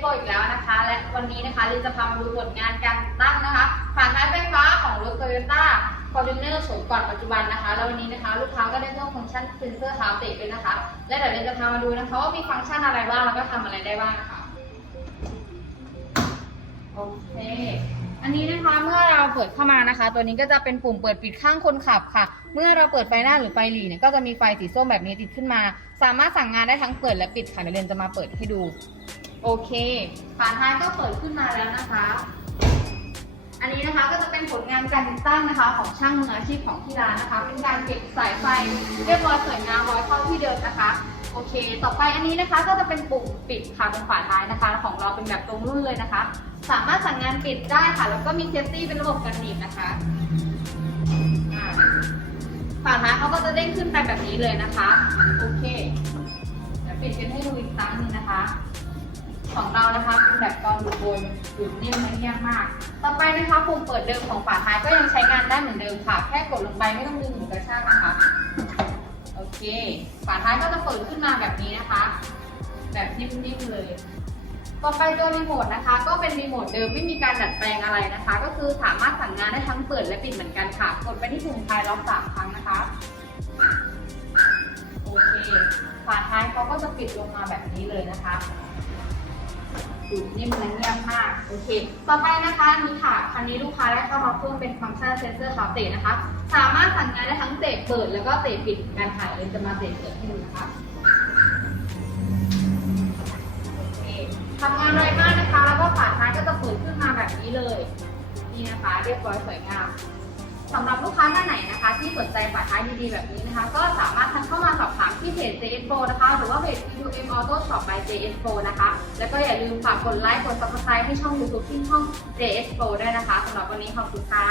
โกอีกแล้วนะคะ และวันนี้นะคะลินจะพามาดูผลงานการตั้งนะคะฝาท้ายไฟฟ้าของรถ Toyota Fortuner โฉมก่อนปัจจุบันนะคะ แล้ววันนี้นะคะ ลูกค้าก็ได้เพิ่มฟังก์ชันเซ็นเซอร์เท้าเตะด้วยนะคะ และเดี๋ยวลินจะพามาดูนะคะว่ามีฟังก์ชันอะไรบ้างแล้วก็ทำอะไรได้บ้างค่ะโอเค อันนี้นะคะเมื่อเราเปิดเข้ามานะคะ ตัวนี้ก็จะเป็นปุ่มเปิดปิดข้างคนขับค่ะ เมื่อเราเปิดไฟหน้าหรือไฟหลีเนี่ยก็จะมีไฟสีส้มแบบนี้ติดขึ้นมา สามารถสั่งงานได้ทั้งเปิดและปิดค่ะเดี๋ยวเรนจะมาเปิดให้ดู โอเคฝาท้ายก็เปิดขึ้นมาแล้วนะคะ อันนี้นะคะก็จะเป็นผลงานการติดตั้งนะคะ ของช่างมืออาชีพของที่ร้านนะคะ เป็นการเก็บสายไฟเรียบร้อยสวยงามร้อยเข้าที่เดิมนะคะ โอเค ต่อไปอันนี้นะคะก็จะเป็นปุ่มปิดค่ะเป็นฝาท้ายนะคะ ของเราเป็นแบบตรงรุ่นเลยนะคะ สามารถสั่งงานปิดได้ค่ะ แล้วก็มีเซฟตี้เป็นระบบกันหนีบนะคะฝาท้ายเขาก็จะเด้งขึ้นไปแบบนี้เลยนะคะ โอเคเดี๋ยวปิดกันให้ดูอีกครั้งนึงนะคะ ของเรานะคะเป็นแบบกองดูบนดูดนิ่มไม่ยี่ยมาก ต่อไปนะคะปุ่มเปิดเดิมของฝาท้ายก็ยังใช้งานได้เหมือนเดิมค่ะ แค่กดลงไปไม่ต้องดึงหรือกระชาก เค ฝาท้ายก็จะเปิดขึ้นมาแบบนี้นะคะ แบบนิ่มๆเลย ต่อไปตัวรีโมทนะคะ ก็เป็นรีโมทเดิมไม่มีการดัดแปลงอะไรนะคะ ก็คือสามารถสั่งงานได้ทั้งเปิดและปิดเหมือนกันค่ะ กดไปที่ปุ่มคลายล็อกสามครั้งนะคะ โอเค ฝาท้ายเขาก็จะปิดลงมาแบบนี้เลยนะคะดูนิ่มและเงียบมาก โอเค ต่อไปนะคะนี่ค่ะ คันนี้ลูกค้าได้เข้ามาเพิ่มเป็นฟังก์ชันเซนเซอร์ขาเตะนะคะ สามารถสั่งงานได้ทั้งเตะเปิด แล้วก็เตะปิดการถ่ายเลยจะมาเตะเปิดให้ดูนะคะโอเคทำงานไวมากนะคะ แล้วก็ฝาท้ายก็จะเปิดขึ้นมาแบบนี้เลย นี่นะคะ เรียบร้อยสวยงามสำหรับลูกค้าท่านไหนนะคะ ที่สนใจฝาท้ายดีๆแบบนี้นะคะ ก็สามารถ เพจ JS Pro นะคะ หรือว่าเพจ PUM Auto Shop by JS Pro นะคะ แล้วก็อย่าลืมฝากกดไลค์ กด subscribe ให้ช่อง YouTube ที่ช่อง JS Pro ด้วยนะคะสำหรับวันนี้ขอบคุณค่ะ